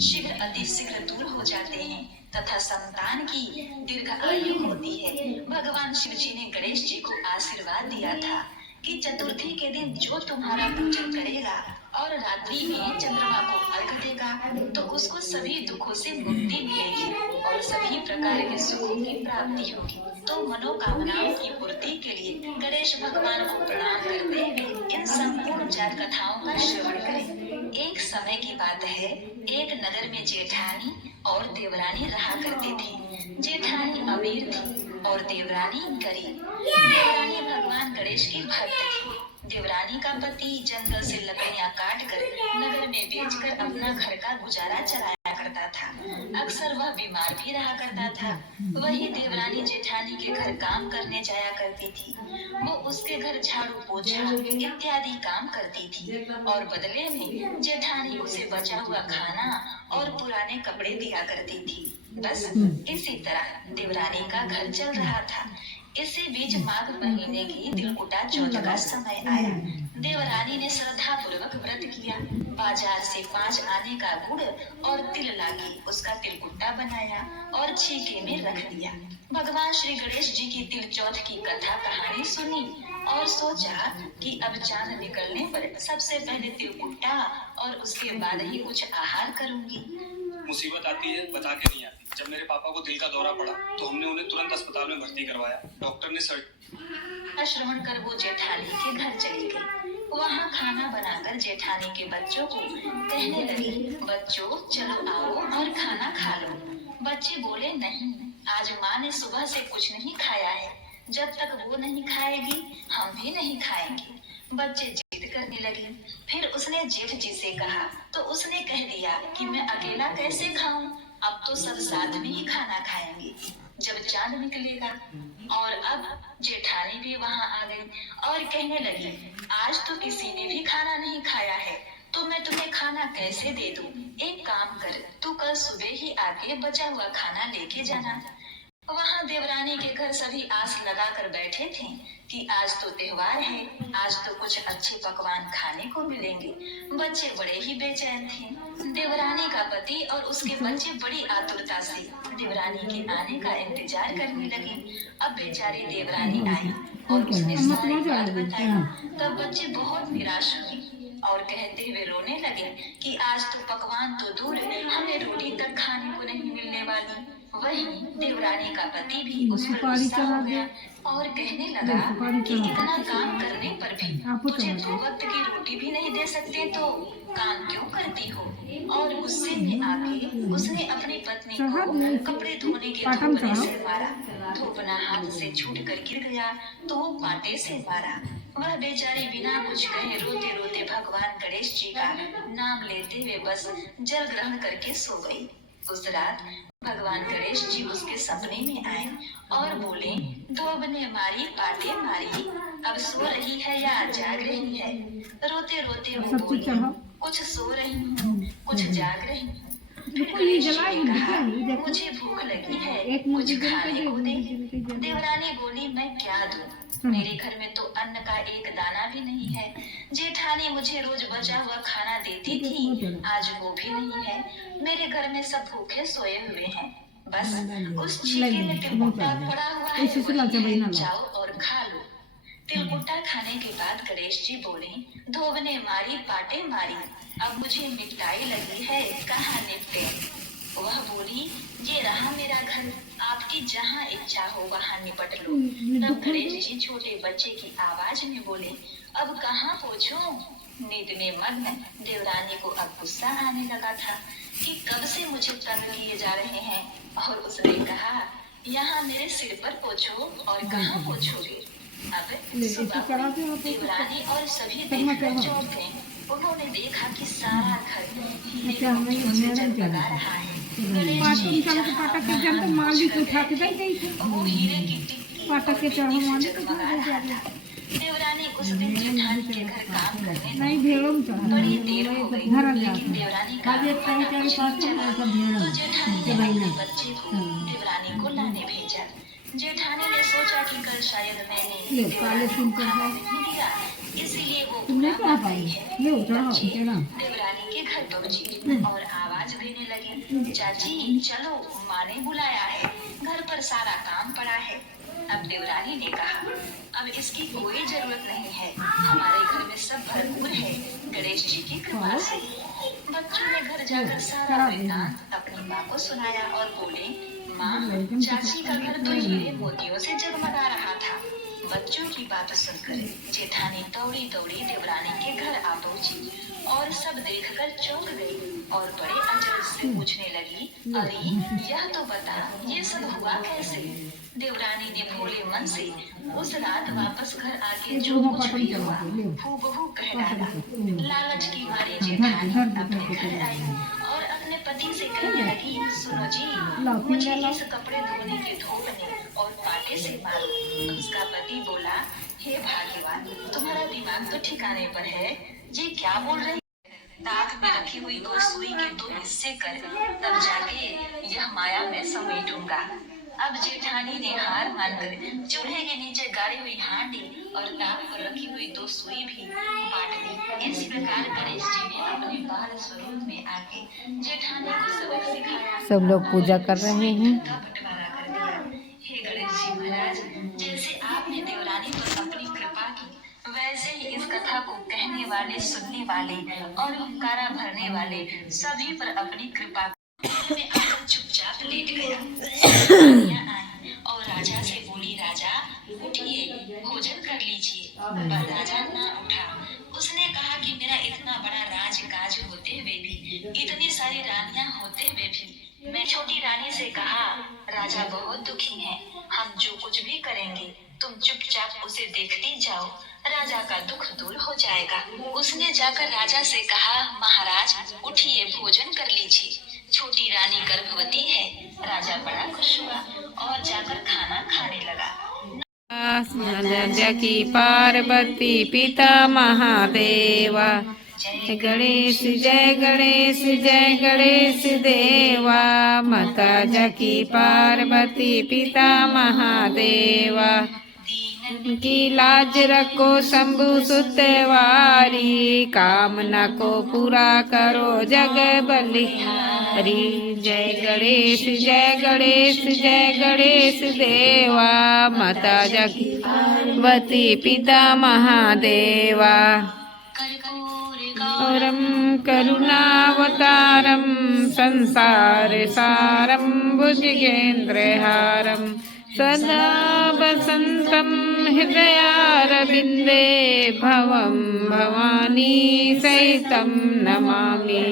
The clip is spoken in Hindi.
शीघ्र अति शीघ्र दूर हो जाते हैं तथा संतान की दीर्घ आयु होती है। भगवान शिव जी ने गणेश जी को आशीर्वाद दिया था कि चतुर्थी के दिन जो तुम्हारा पूजन करेगा और रात्रि में चंद्रमा को अर्घ देगा तो उसको सभी दुखों से मुक्ति मिलेगी और सभी प्रकार के सुखों की प्राप्ति होगी। तो मनोकामनाओं की पूर्ति के लिए गणेश भगवान को प्रणाम करते हुए इन संपूर्ण चार कथाओं का श्रवण करें। एक समय की बात है, एक नगर में जेठानी और देवरानी रहा करते थे। जेठानी अमीर थी और देवरानी गरीब। देवरानी भगवान गणेश की भक्त थी। देवरानी का पति जंगल से लकड़ियां काट कर नगर में बेचकर अपना घर का गुजारा चलाया करता था। अक्सर वह बीमार भी रहा करता था। वही देवरानी जेठानी के घर काम करने जाया करती थी। वो उसके घर झाड़ू पोछा इत्यादि काम करती थी और बदले में जेठानी उसे बचा हुआ खाना और पुराने कपड़े दिया करती थी। बस इसी तरह देवरानी का घर चल रहा था। इसी बीच माघ महीने की तिलकुटा चौथ का समय आया। देवरानी ने श्रद्धा पूर्वक व्रत किया। बाजार से 5 आने का गुड़ और तिल लाके उसका तिलकुटा बनाया और छीके में रख दिया। भगवान श्री गणेश जी की तिल चौथ की कथा कहानी सुनी और सोचा कि अब चांद निकलने पर सबसे पहले तिलकुटा और उसके बाद ही कुछ आहार करूंगी। मुसीबत आती है बता के नहीं आती। जब मेरे पापा को दिल का दौरा पड़ा तो हमने उन्हें तुरंत अस्पताल में भर्ती करवाया। डॉक्टर ने श्रवण कर वो जेठानी के घर चली गई। वहाँ खाना बनाकर जेठानी के बच्चों को कहने लगी, बच्चों चलो आओ और खाना खा लो। बच्चे बोले, नहीं, आज माँ ने सुबह से कुछ नहीं खाया है। जब तक वो नहीं खाएगी हम भी नहीं खाएंगे। बच्चे जिद करने लगी। फिर उसने जेठ जी से कहा तो उसने कह दिया कि मैं अकेला कैसे खाऊं, अब तो सब साथ में ही खाना खाएंगे जब चांद निकलेगा। और अब जेठानी भी वहाँ आ गई और कहने लगी, आज तो किसी ने भी खाना नहीं खाया है तो मैं तुम्हें खाना कैसे दे दूं? एक काम कर, तू कल सुबह ही आके बचा हुआ खाना लेके जाना। वहाँ देवरानी के घर सभी आस लगा कर बैठे थे कि आज तो त्योहार है, आज तो कुछ अच्छे पकवान खाने को मिलेंगे। बच्चे बड़े ही बेचैन थे। देवरानी का पति और उसके बच्चे बड़ी आतुरता से देवरानी के आने का इंतजार करने लगे। अब बेचारी देवरानी आई और उसने सारी बात बताई। तब बच्चे बहुत निराश हुए और कहते हुए रोने लगे कि आज तो पकवान तो दूर, हमें रोटी तक खाने को नहीं मिलने वाली। वही देवरानी का पति भी उस पर गुस्सा हो गया और कहने लगा कि इतना काम करने पर भी तुझे 2 वक्त की रोटी भी नहीं दे सकते तो काम क्यों करती हो? और गुस्से में आके उसने अपनी पत्नी को कपड़े धोने के धोपने से मारा। धोपना हाथ से छूट कर गिर गया तो वो पाटे से मारा। वह बेचारी बिना कुछ कहे रोते रोते भगवान गणेश जी का नाम लेते हुए बस जल ग्रहण करके सो गई। उस रात भगवान गणेश जी उसके सपने में आए और बोले, धोब ने मारी पाटे मारी, अब सो रही है या जाग रही है? रोते रोते वो बोली, कुछ सो रही हूँ, कुछ जाग रही हूँ। फिर गणेश जी ने कहा, मुझे भूख लगी है, कुछ खाने को दे। देवरानी बोली, मैं क्या दूं? मेरे घर में तो अन्न का एक दाना भी नहीं है। जेठानी मुझे रोज बचा हुआ खाना देती थी, आज वो भी नहीं है। मेरे घर में सब भूखे सोए हुए हैं। बस उस छीके में तिलकुटा पड़ा हुआ है, जाओ और खा लो। तिलकुटा खाने के बाद गणेश जी बोले, धोब ने मारी पाटे मारी, अब मुझे मिटाई लगी है, कहाँ निपटे? वह बोली, ये रहा मेरा घर, आपकी जहाँ इच्छा हो वहाँ निपट लो। तब गणेश जी छोटे बच्चे की आवाज में बोले, अब कहाँ पहुँचूं? नींद में मग्न देवरानी को अब गुस्सा आने लगा था कि कब से मुझे तंग किए जा रहे हैं और उसने कहा, यहाँ मेरे सिर पर पहुँचो और कहाँ पहुँचोगे? अब सुबह देवरानी और सभी देखकर चौंक गए। उन्होंने देखा कि सारा घर हीरे की मोतियों से जगमगा रहा है। गणेश जी वो हीरे की टिक्की जगमगा रहा था। देवरानी उस दिन जेठानी के घर काम करने लगी। बड़ी देर हो गई, लेकिन देवरानी का आना कुछ नहीं चला। तो जेठानी ने अपने बच्चे को देवरानी को लाने भेजा। जेठानी ने सोचा कि कल शायद मैंने देवरानी को खाना नहीं दिया, इसीलिए वो बुरा मान गई है। बच्चे देवरानी के घर पहुंचे और आवाज चाची चलो, माँ ने बुलाया है, घर पर सारा काम पड़ा है। अब देवरानी ने कहा, अब इसकी कोई जरूरत नहीं है, हमारे घर में सब भरपूर है, गणेश जी की कृपा से। बच्चों ने घर जाकर सारा वृत्तांत अपनी माँ को सुनाया और बोले, माँ, चाची का घर तो हीरे मोतियों से जगमगा रहा था। बच्चों की बात सुनकर जेठानी दौड़ी दौड़ी देवरानी के घर आ पहुंची और सब देखकर चौंक गई और बड़े अचरज से पूछने लगी, अरे यह तो बता, ये सब हुआ कैसे? देवरानी ने भोले मन से उस रात वापस घर आके जो कुछ भी हुआ हूबहू कह डाला। लालच की मारी जेठानी अपने घर आई और अपने पति से कहने लगी, सुनो जी, मुझे इस कपड़े धोने के धोने और पाटे से मारो। उसका पति बोला, हे भाग्यवान, तुम्हारा दिमाग तो ठिकाने पर है, ये क्या बोल रही? ताक में रखी हुई 2 सुई के 2 हिस्से कर, तब जाके यह माया में समेटूंगा। अब जेठानी ने हार मानकर चूल्हे के नीचे गाड़ी हुई हांडी और ताक पर रखी हुई 2 सुई भी बांट दी। इस प्रकार गणेश जी ने अपने बाल स्वरूप में आके जेठानी को सबक सिखाया। सब लोग पूजा कर रहे हैं। बंटवारा कर दिया। हे गणेश जी महाराज, जैसे आपने देवरानी पर अपनी कृपा की, वैसे ही इस कथा को कहने वाले, सुनने वाले और हुंकारा भरने वाले सभी पर अपनी कृपा में आकर चुपचाप लेट गया। रानियां आई और राजा से बोली, राजा उठिए, भोजन कर लीजिए। पर राजा ना उठा। उसने कहा कि मेरा इतना बड़ा राजकाज होते हुए भी, इतनी सारी रानियां होते हुए भी मैं छोटी रानी से कहा, राजा बहुत दुखी हैं, हम जो कुछ भी करेंगे तुम चुपचाप उसे देखती जाओ, राजा का दुख दूर हो जाएगा। उसने जाकर राजा से कहा, महाराज उठिए, भोजन कर लीजिए, छोटी रानी गर्भवती है। राजा बड़ा खुश हुआ और जाकर खाना खाने लगा। की पार्वती पिता महादेवा, जय गणेश जय गणेश जय गणेश देवा। माता जकी पार्वती पिता महादेवा, की लाज रखो शंभु सुतवारी, कामना को पूरा करो जग बलिहारी। जय गणेश जय गणेश जय गणेश देवा। माता जकी पार्वती पिता महादेवा, गौरम करुणावतारम संसार सारम भुजगेन्द्रहारम, सदा वसन्तं हृदयारविन्दे भवं भवानी सहितं नमामि।